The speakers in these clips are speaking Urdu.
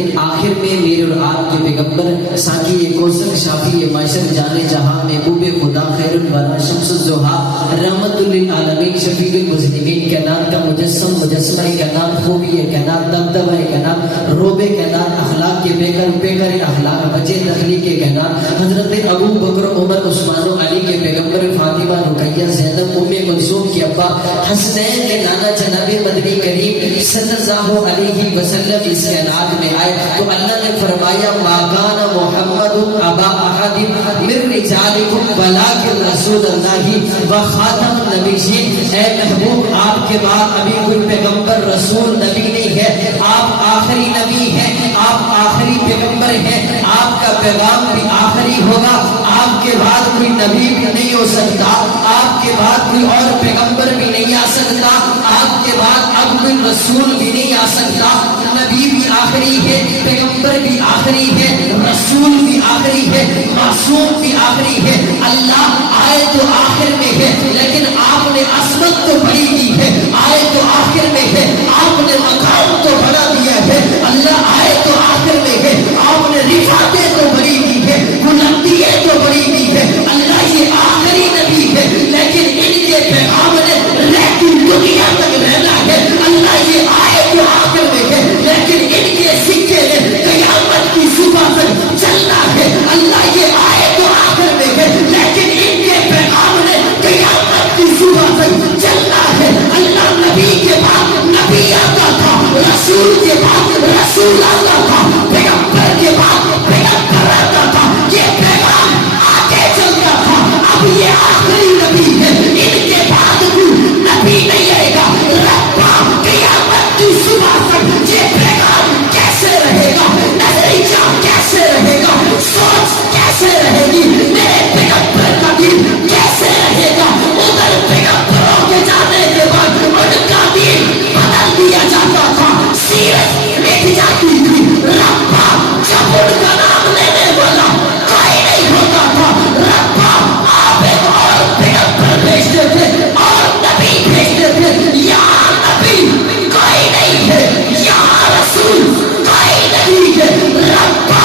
لیکن آخر میں میرے اور آپ کے پیغمبر ساقی کوثر شافی معاشر جانے جہاں محبوب خدا خیر الورا شمس الضحیٰ رحمت للعالمین شفیع المذنبین کائنات کا مجسم مجسمہ کائنات خوبی کائنات دبدبہ کائنات روب کائنات اخلاق کے بےکر اخلاق بچے تخلیق کے کائنات حضرت ابو بکر عمر عثمان و علی کے پیغمبر فاطمہ رقیہ زینب ام کلثوم کے ابا حسنین کے نانا جناب مدنی کریم صلی اللہ علیہ وسلم اس کائنات میں آئے تو اللہ نے فرمایا ما کان محمد ابا احد من رجالکم ولکن رسول اللہ و خاتم النبیین. اے محبوب آپ کے بعد ابھی کوئی پیغمبر رسول نبی نہیں ہے, آپ آخری نبی ہیں, آپ آخری پیغمبر ہیں, آپ کا پیغام بھی آخری ہوگا, آپ کے بعد کوئی نبی بھی نہیں ہو سکتا, آپ کے بعد کوئی اور پیغمبر بھی نہیں آ سکتا, آپ کے بعد اب کوئی رسول بھی نہیں آ سکتا. نبی بھی آخری ہے, پیغمبر بھی آخری ہے, رسول بھی آخری ہے, معصوم بھی آخری ہے. اللہ آئے تو آخر میں ہے لیکن آپ نے عظمت تو بڑی دی ہے, آئے تو آخر میں ہے, آپ نے مقام تو بڑا دیا ہے. اللہ آئے تو آخر میں ہے, آپ نے رفعتیں تو بڑی دی ہے, بلندیاں تو بڑی دی ہے. اللہ یہ آخری نبی ہے لیکن ان کے پیغام نے رہتی دنیا تک رہنا ہے. اللہ یہ آئے تو آخر میں ہے لیکن ان کے سکے نے قیامت کی صبح تک چلنا ہے. اللہ یہ آئے تو آخر میں ہے لیکن ان کے پیغام نے قیامت کی صبح تک چلنا ہے. اللہ نبی کے بعد نبی آتا تھا, رسول کے بعد رسول آتا تھا, پیغمبر کے بعد پیغمبر آتا تھا. یہ پیغام آگے چلتا تھا. اب یہ آخری نبی ہے, ان کے بعد کوئی نبی نہیں آئے گا. ربا قیامت کی صبح تک یہ پیغام کیسے رہے گا, نظریہ کیسے رہے گا, سوچ کیسے رہے گی, میرے پیغمبر کا دین کیسے رہے گا. ادھر پیغمبروں کے جانے کے بعد ان کا دین بدل دیا جاتا تھا, سیرت مٹ جاتی تھی. ربا جب ان کا نام لینے والا کوئی نہیں ہوتا تھا, ربا آپ ایک اور پیغمبر بھیجتے تھے اور نبی بھیجتے تھے. یہاں نبی کوئی نہیں ہے, یہاں رسول کوئی نہیں ہے. ربا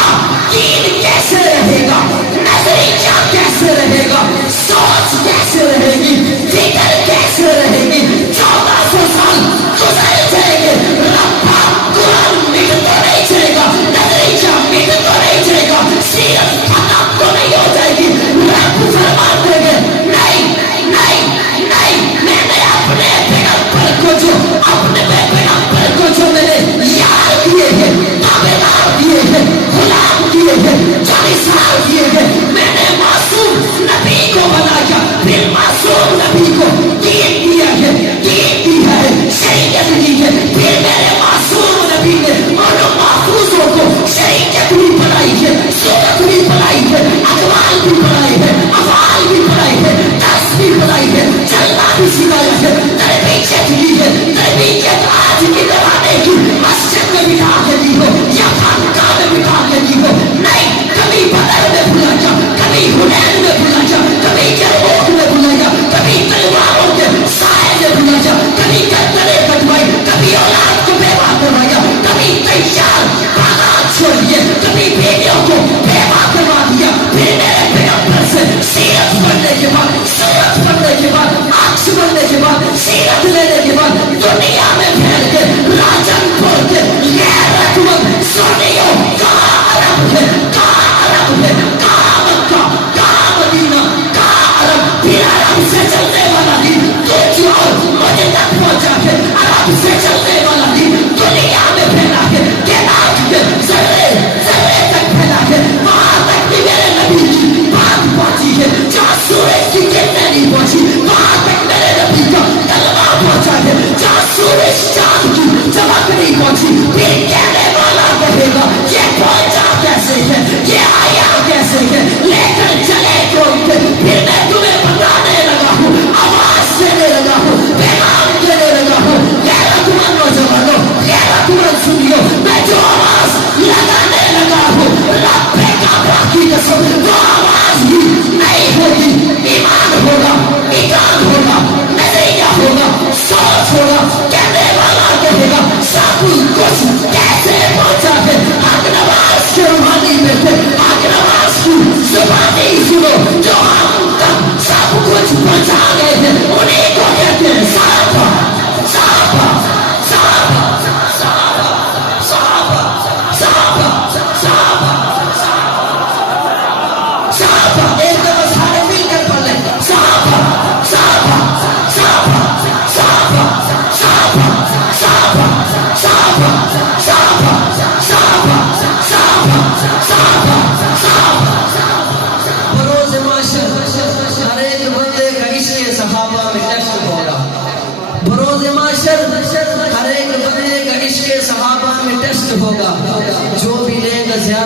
دین کیسے رہے گا, نظریہ کیسے رہے گا, سوچ کیسے رہے گی, فکر کیسے رہے گی. 1400 سال گزر جائیں گے, ربا قرآن مٹ تو نہیں جائے گا, نظریہ مٹ تو نہیں جائے گا, سیرت ختم تو نہیں ہو جائے گی. رب فرماتے ہیں نہیں نہیں نہیں, میں نے اپنے پیغمبر کو جو اپنے پیغمبر کو جو میں نے یار کیے ہیں, تابعدار کیے ہیں, غلام کیے ہیں, 40 سال کیے ہیں, میں نے معصوم نبی کو بنایا, پھر معصوم نبی کو دین دیا ہے, دین دیا ہے, شریعت دی ہے, پھر میرے معصوم نبی نے اور محفوظوں کو شریعت بھی بنائی ہے, سنت بھی بنائی ہے, اقوال بھی بنائی ہے, افعال بھی بنائی ہے, درس بھی بنائی ہے, چلنا بھی سکھایا ہے, تربیت دی ہے. تربیت آج کے زمانے کی مسجد میں بٹھا کے دی ہو یا خانقاہ میں بٹھا کے دی ہو نہیں, کبھی بدر میں بلایا, کبھی حنین میں بلایا, کبھی یرموک میں بلایا, کبھی تلواروں کے سائے میں بلایا, کبھی گردنیں کٹوائی, کبھی اولاد کو بیوہ کروایا, کبھی تیار بانات چھوڑ دیے, کبھی بیٹیوں کو بیوہ کروا دیا. پھر میرے پیغمبر سے سیرت پڑھنے کے بعد, سورت پڑھنے کے بعد, عکس پڑھنے کے بعد, سیرت لینے کے بعد دنیا میں پھیل کے راجن پھول کے غیر رقمت سنیوں کہاں عرب ہے, کہاں عرب ہے, کہاں مکہ, کہاں مدینہ, کہاں عرب. پھر عرب سے چلنے والا دین تو جو مجھے تک پہنچا ہے, عرب سے چلنے والا دین دنیا میں پھیلا ہے, کائنات کے ذرے ذرے تک پھیلا ہے. وہاں تک بھی میرے نبی کی بات پہنچی ہے, جہاں سورج کی کرنیں نہیں پہنچی وہاں تک میرے نبی کا کلمہ پہنچا ہے, جہاں سورج چاند کی چمک نہیں پہنچی. پھر کہنے والا کہے گا یہ پہنچا کیسے ہے, یہ آیا کیسے ہے, لے کر چلے کون تھے. پھر میں تمہیں بتانے لگا ہوں, آواز دینے لگا ہوں, پیغام دینے لگا ہوں. غیرت مند نوجوانوں, غیرت مند سنیو, میں جو آواز لگانے لگا ہوں رب کعبہ کی قسم وہ آواز ہی نہیں ہوگی. ایمان ہوگا, ایمان ہوگا, نظریہ ہوگا, سوچ ہوگا. کہنے والا کہے گا سب کچھ کیسے پہنچا ہے,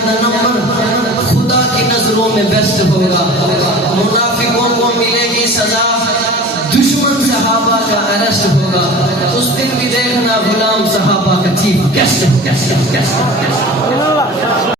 زیادہ نمبر خدا کی نظروں میں بیسٹ ہوگا. منافقوں کو ملے گی سزا, دشمن صحابہ کا اریسٹ ہوگا. اس دن بھی دیکھنا غلام صحابہ کا چیف گیسٹ.